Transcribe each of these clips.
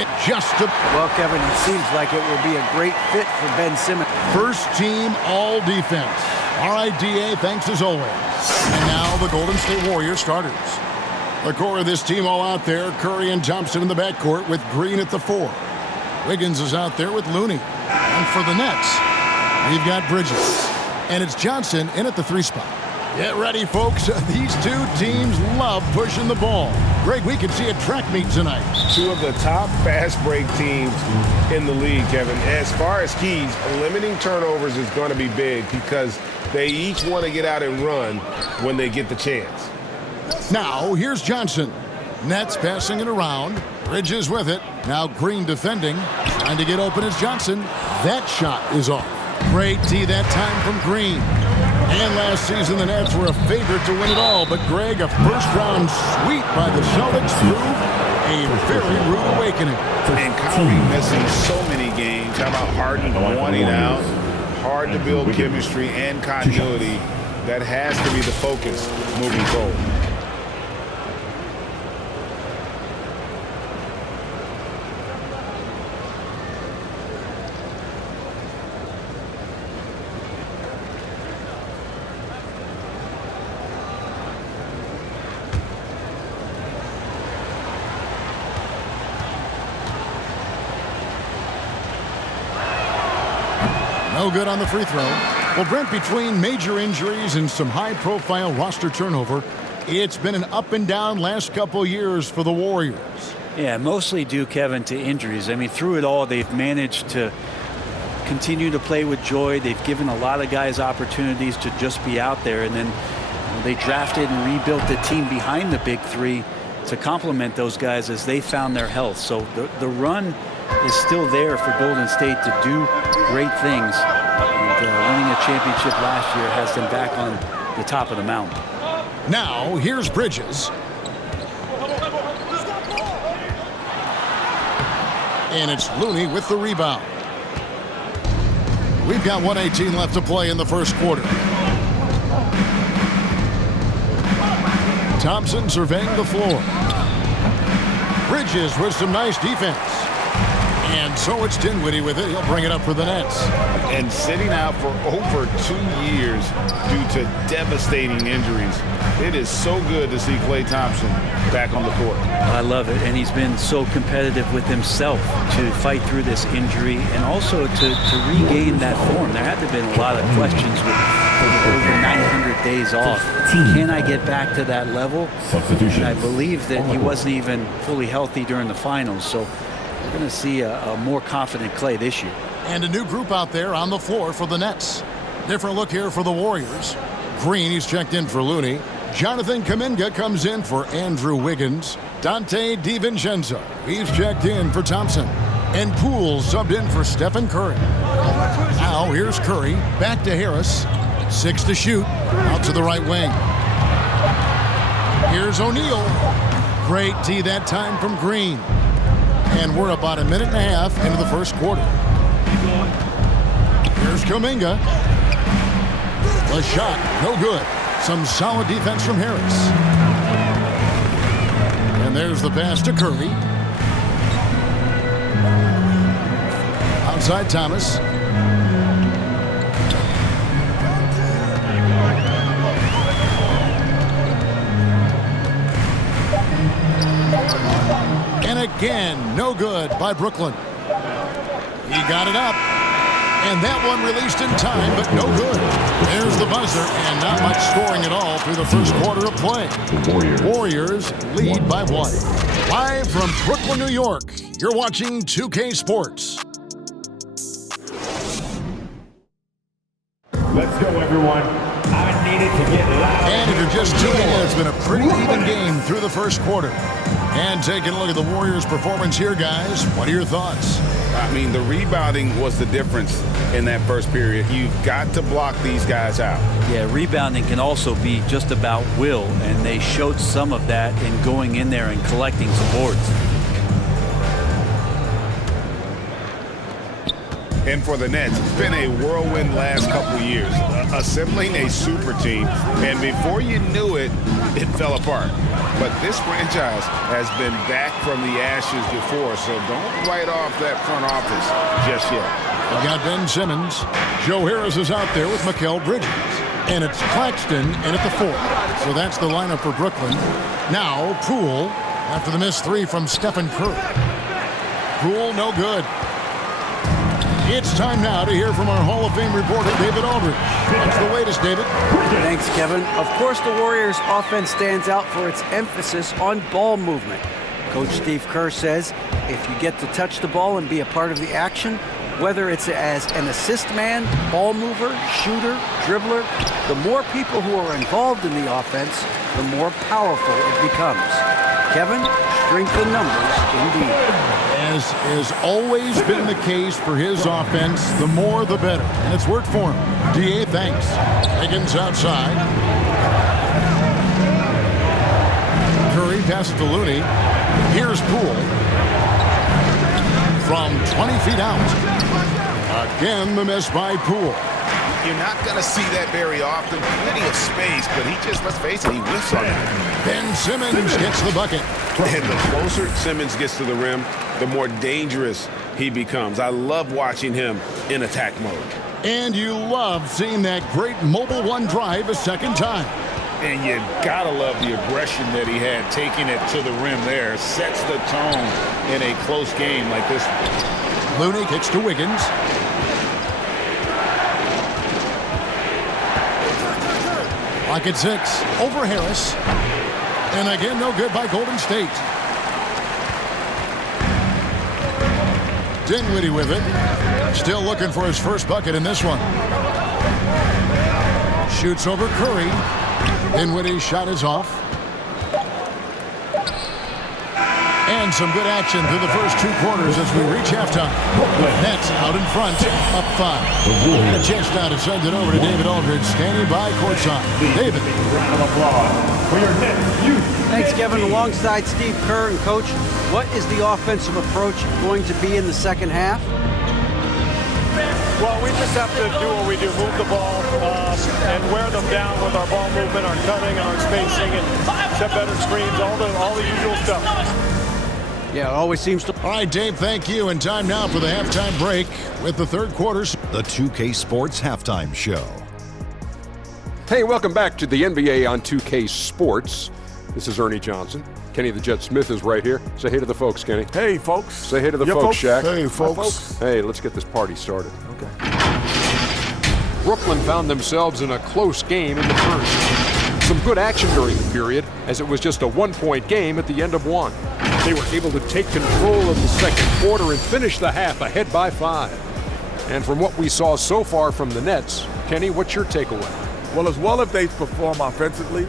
It just a... Well, Kevin, it seems like it will be a great fit for Ben Simmons. First team all defense. All right, DA, thanks as always. And now the Golden State Warriors starters. The core of this team all out there. Curry and Thompson in the backcourt with Green at the 4. Wiggins is out there with Looney. And for the Nets, we've got Bridges. And it's Johnson in at the 3 spot. Get ready, folks. These two teams love pushing the ball. Greg, we could see a track meet tonight. Two of the top fast break teams in the league, Kevin. As far as keys, limiting turnovers is going to be big because they each want to get out and run when they get the chance. Now, here's Johnson. Nets passing it around. Bridges with it. Now Green defending. Trying to get open is Johnson. That shot is off. Great D that time from Green. And last season, the Nets were a favorite to win it all. But, Greg, a first-round sweep by the Celtics proved a very rude awakening. And Kyrie missing so many games. How about Harden wanting out? Hard to build chemistry and continuity. That has to be the focus moving forward. No good on the free throw. Well, Brent, between major injuries and some high-profile roster turnover, it's been an up-and-down last couple years for the Warriors. Yeah, mostly due, Kevin, to injuries. I mean, through it all, they've managed to continue to play with joy. They've given a lot of guys opportunities to just be out there, and then they drafted and rebuilt the team behind the big 3 to complement those guys as they found their health. So the run is still there for Golden State to do great things. And winning a championship last year has them back on the top of the mountain. Now, here's Bridges. And it's Looney with the rebound. We've got 1:18 left to play in the first quarter. Thompson surveying the floor. Bridges with some nice defense. And so it's Dinwiddie with it. He'll bring it up for the Nets. And sitting out for over 2 years due to devastating injuries. It is so good to see Klay Thompson back on the court. I love it, and he's been so competitive with himself to fight through this injury and also to regain that form. There had to have been a lot of questions with over 900 days off. Can I get back to that level? And I believe that he wasn't even fully healthy during the finals, so we're going to see a more confident Klay this year. And a new group out there on the floor for the Nets. Different look here for the Warriors. Green, he's checked in for Looney. Jonathan Kuminga comes in for Andrew Wiggins. Dante DiVincenzo, he's checked in for Thompson. And Poole subbed in for Stephen Curry. Now here's Curry, back to Harris. 6 to shoot, out to the right wing. Here's O'Neal. Great D that time from Green. And we're about a minute and a half into the first quarter. Here's Kuminga. The shot, no good. Some solid defense from Harris. And there's the pass to Curry. Outside Thomas. And again, no good by Brooklyn. He got it up. And that one released in time, but no good. There's the buzzer, and not much scoring at all through the first quarter of play. The Warriors lead by 1. Live from Brooklyn, New York, you're watching 2K Sports. Let's go, everyone. I needed to get loud. And if you're just tuning in, it's been a pretty even game through the first quarter. And taking a look at the Warriors' performance here, guys, what are your thoughts? I mean, the rebounding was the difference in that first period. You've got to block these guys out. Yeah, rebounding can also be just about will, and they showed some of that in going in there and collecting some boards. And for the Nets, it's been a whirlwind last couple years, assembling a super team, and before you knew it, it fell apart. But this franchise has been back from the ashes before, so don't write off that front office just yet. We got Ben Simmons. Joe Harris is out there with Mikal Bridges. And it's Claxton in at the 4. So that's the lineup for Brooklyn. Now, Poole, after the missed 3 from Stephen Curry. Poole, no good. It's time now to hear from our Hall of Fame reporter, David Aldridge. What's the latest, David? Thanks, Kevin. Of course, the Warriors' offense stands out for its emphasis on ball movement. Coach Steve Kerr says if you get to touch the ball and be a part of the action, whether it's as an assist man, ball mover, shooter, dribbler, the more people who are involved in the offense, the more powerful it becomes. Kevin, strength in numbers, indeed. As has always been the case for his offense, the more the better. And it's worked for him. DA, thanks. Higgins outside. Curry passes to Looney. Here's Poole. From 20 feet out. Again, the miss by Poole. You're not going to see that very often. Plenty of space, but he just, let's face it, he whiffs on it. Ben Simmons gets the bucket. And the closer Simmons gets to the rim, the more dangerous he becomes. I love watching him in attack mode. And you love seeing that great mobile one drive a second time. And you gotta love the aggression that he had, taking it to the rim there. Sets the tone in a close game like this one. Looney kicks to Wiggins. Lock at 6. Over Harris. And again, no good by Golden State. Dinwiddie with it. Still looking for his first bucket in this one. Shoots over Curry. Dinwiddie's shot is off. And some good action through the first 2 quarters as we reach halftime. Nets out in front, up 5. A chance now to send it over to David Aldridge, standing by courtside. David. Round of applause for your Nets youth. Thanks, Kevin. Alongside Steve Kerr and Coach, what is the offensive approach going to be in the second half? Well, we just have to do what we do, move the ball and wear them down with our ball movement, our cutting, and our spacing, and set better screens, all the usual stuff. Yeah, it always seems to. All right, Dave, thank you. And time now for the halftime break with the third quarter. The 2K Sports Halftime Show. Hey, welcome back to the NBA on 2K Sports. This is Ernie Johnson. Kenny the Jet Smith is right here. Say hey to the folks, Kenny. Hey, folks. Say hey to the folks, Shaq. Hey, folks. Hi, folks. Hey, let's get this party started. Okay. Brooklyn found themselves in a close game in the first. Some good action during the period, as it was just a 1-point game at the end of 1. They were able to take control of the second quarter and finish the half ahead by 5. And from what we saw so far from the Nets, Kenny, what's your takeaway? Well as they perform offensively,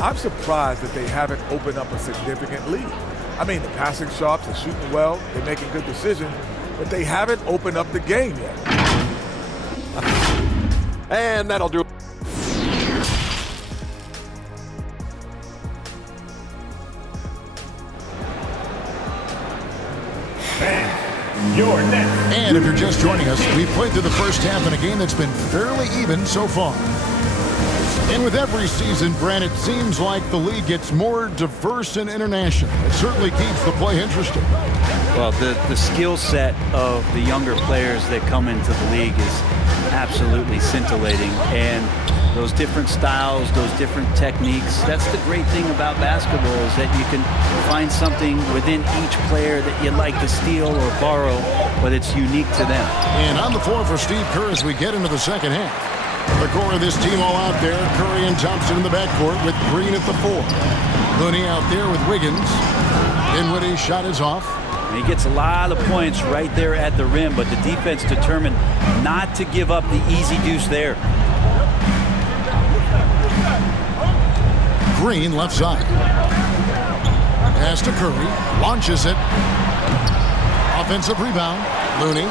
I'm surprised that they haven't opened up a significant lead. I mean, the passing shots, they're shooting well, they're making good decisions, but they haven't opened up the game yet. And that'll do it. Your Nets. And if you're just joining us, we've played through the first half in a game that's been fairly even so far. And with every season, Brent, it seems like the league gets more diverse and international. It certainly keeps the play interesting. Well, the skill set of the younger players that come into the league is absolutely scintillating. And those different styles, those different techniques, that's the great thing about basketball, is that you can find something within each player that you'd like to steal or borrow, but it's unique to them. And on the floor for Steve Kerr as we get into the second half. The core of this team all out there. Curry and Thompson in the backcourt with Green at the 4. Looney out there with Wiggins. Dinwiddie's shot is off. And he gets a lot of points right there at the rim, but the defense determined not to give up the easy deuce there. Green left side. Pass to Curry. Launches it. Offensive rebound. Looney.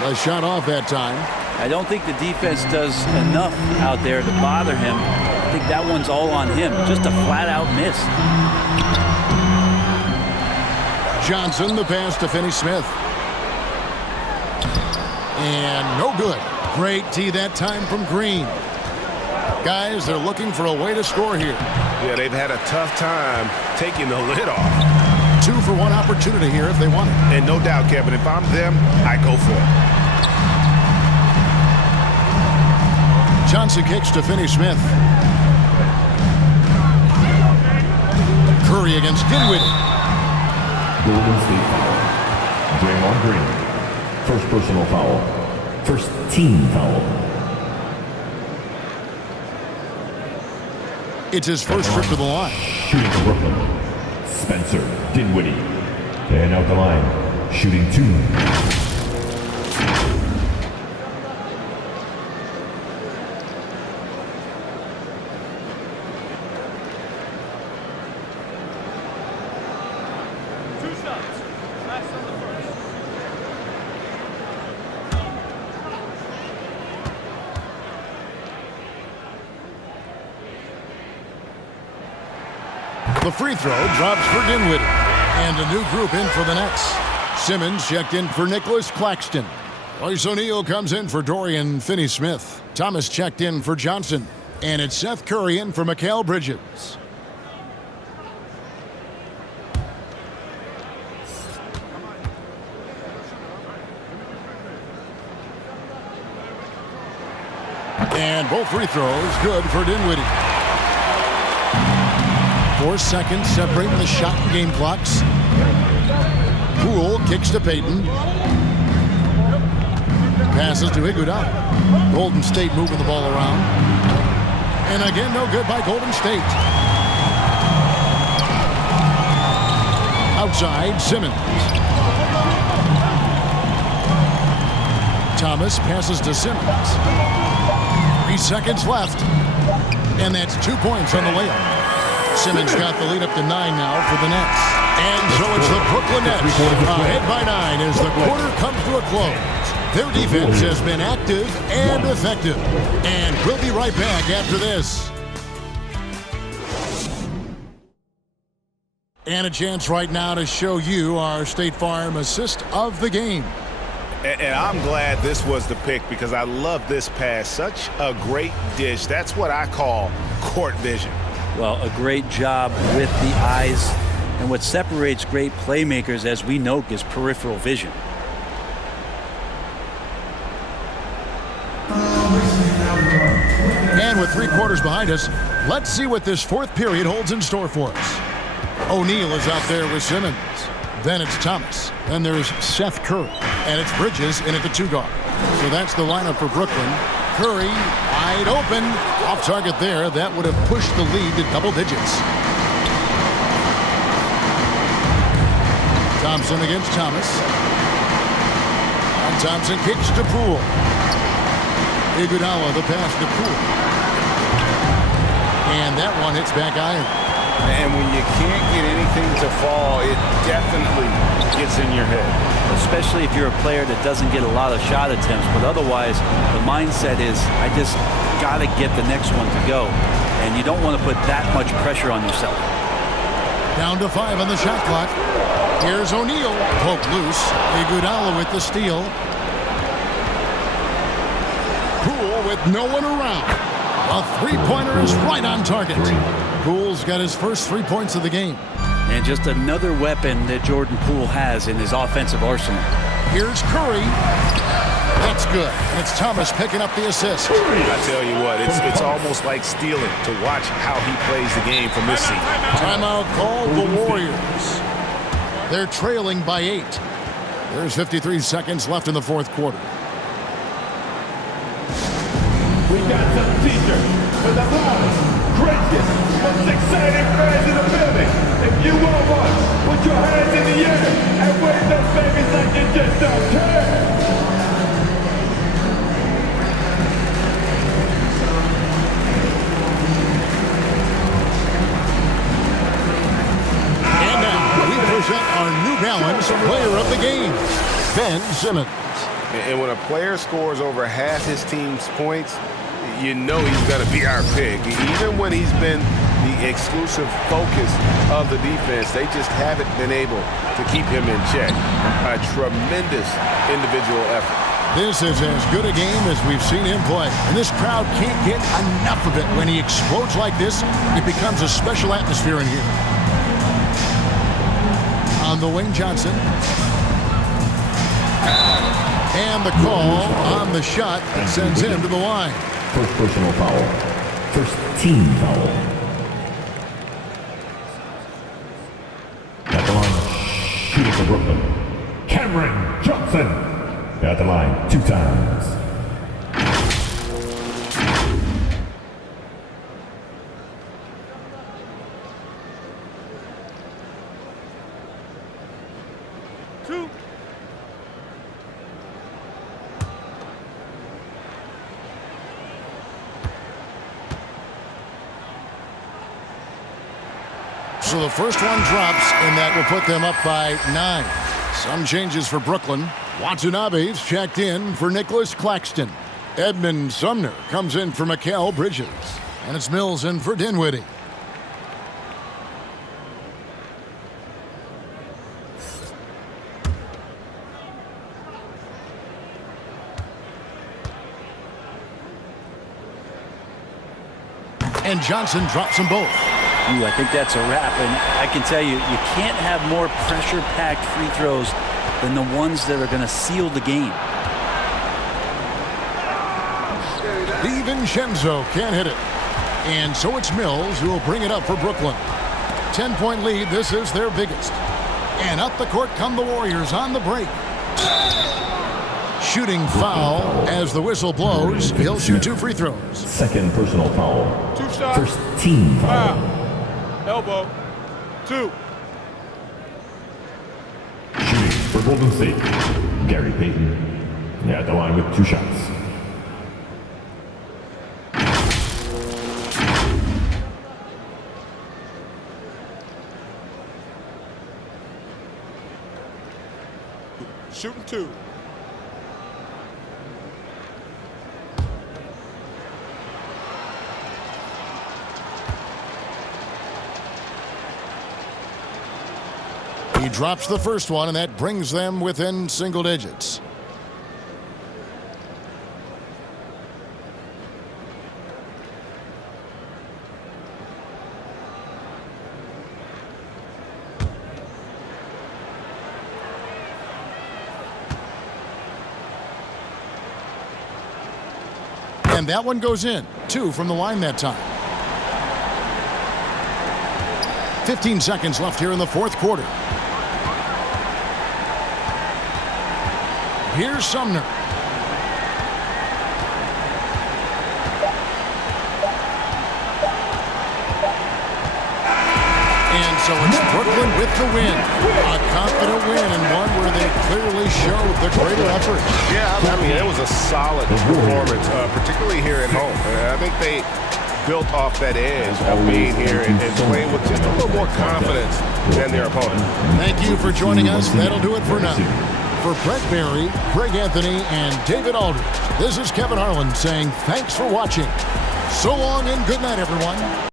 The shot off that time. I don't think the defense does enough out there to bother him. I think that one's all on him. Just a flat-out miss. Johnson, the pass to Finney-Smith. And no good. Great tee that time from Green. Guys, they're looking for a way to score here. Yeah, they've had a tough time taking the lid off. 2 for 1 opportunity here if they want it. And no doubt, Kevin, if I'm them, I go for it. Johnson kicks to Finney Smith. Curry against Dinwiddie. Golden State foul. Draymond Green. First personal foul. First team foul. It's his first trip to the line. Shooting for Brooklyn. Spencer Dinwiddie. And out the line. Shooting 2. The free throw drops for Dinwiddie. And a new group in for the Nets. Simmons checked in for Nicholas Claxton. Royce O'Neal comes in for Dorian Finney-Smith. Thomas checked in for Johnson. And it's Seth Curry in for Mikal Bridges. And both free throws good for Dinwiddie. 4 seconds separating the shot and game clocks. Poole kicks to Payton. Passes to Iguodala. Golden State moving the ball around. And again, no good by Golden State. Outside, Simmons. Thomas passes to Simmons. 3 seconds left. And that's 2 points on the layup. Simmons got the lead up to 9 now for the Nets. And so it's the Brooklyn Nets ahead by 9 as the quarter comes to a close. Their defense has been active and effective. And we'll be right back after this. And a chance right now to show you our State Farm assist of the game. And I'm glad this was the pick because I love this pass. Such a great dish. That's what I call court vision. Well, a great job with the eyes. And what separates great playmakers, as we know, is peripheral vision. And with 3 quarters behind us, let's see what this 4th period holds in store for us. O'Neal is out there with Simmons. Then it's Thomas. Then there's Seth Curry. And it's Bridges in at the 2 guard. So that's the lineup for Brooklyn. Curry wide open. Off target there. That would have pushed the lead to double digits. Thompson against Thomas. And Thompson kicks to Poole. Iguodala the pass to Poole. And that one hits back iron. And when you can't get anything to fall, it definitely gets in your head. Especially if you're a player that doesn't get a lot of shot attempts. But otherwise, the mindset is, I just got to get the next one to go. And you don't want to put that much pressure on yourself. Down to 5 on the shot clock. Here's O'Neal. Poke loose. Iguodala with the steal. Poole with no one around. A 3-pointer is right on target. Poole's got his first 3 points of the game. And just another weapon that Jordan Poole has in his offensive arsenal. Here's Curry. That's good. And it's Thomas picking up the assist. I tell you what, it's almost like stealing to watch how he plays the game from this seat. Timeout called the Warriors. They're trailing by 8. There's 53 seconds left in the 4th quarter. We got some t-shirts for the loudest, craziest, most exciting fans in the building. If you want one, put your hands in the air and wave those babies like you just don't care. And now we present our New Balance player of the game, Ben Simmons. And when a player scores over half his team's points, you know he's going to be our pick. Even when he's been the exclusive focus of the defense, they just haven't been able to keep him in check. A tremendous individual effort. This is as good a game as we've seen him play. And this crowd can't get enough of it. When he explodes like this, it becomes a special atmosphere in here. On the wing, Johnson. And the call on the shot that sends him to the line. First personal foul. First team foul. At the line, shooting for Brooklyn, Cameron Johnson. At the line, 2 times. So the first one drops, and that will put them up by 9. Some changes for Brooklyn. Watanabe's checked in for Nicholas Claxton. Edmund Sumner comes in for Mikal Bridges. And it's Mills in for Dinwiddie. And Johnson drops them both. Ooh, I think that's a wrap, and I can tell you, you can't have more pressure-packed free throws than the ones that are going to seal the game. DiVincenzo can't hit it. And so it's Mills who will bring it up for Brooklyn. 10-point lead, this is their biggest. And up the court come the Warriors on the break. Shooting foul as the whistle blows. He'll shoot 2 free throws. Second personal foul. 2 shots. First team foul. Elbow. 2. Shooting for Golden State, Gary Payton. At the line with 2 shots. Shooting 2. He drops the first one, and that brings them within single digits. And that one goes in. 2 from the line that time. 15 seconds left here in the fourth quarter. Here's Sumner. And so it's Brooklyn with the win. A confident win, and one where they clearly showed the greater effort. Yeah, I mean, it was a solid performance, particularly here at home. I think they built off that edge of being here and playing with just a little more confidence than their opponent. Thank you for joining us. That'll do it for now. For Brett Barry, Greg Anthony, and David Aldridge, this is Kevin Harlan saying thanks for watching. So long and good night, everyone.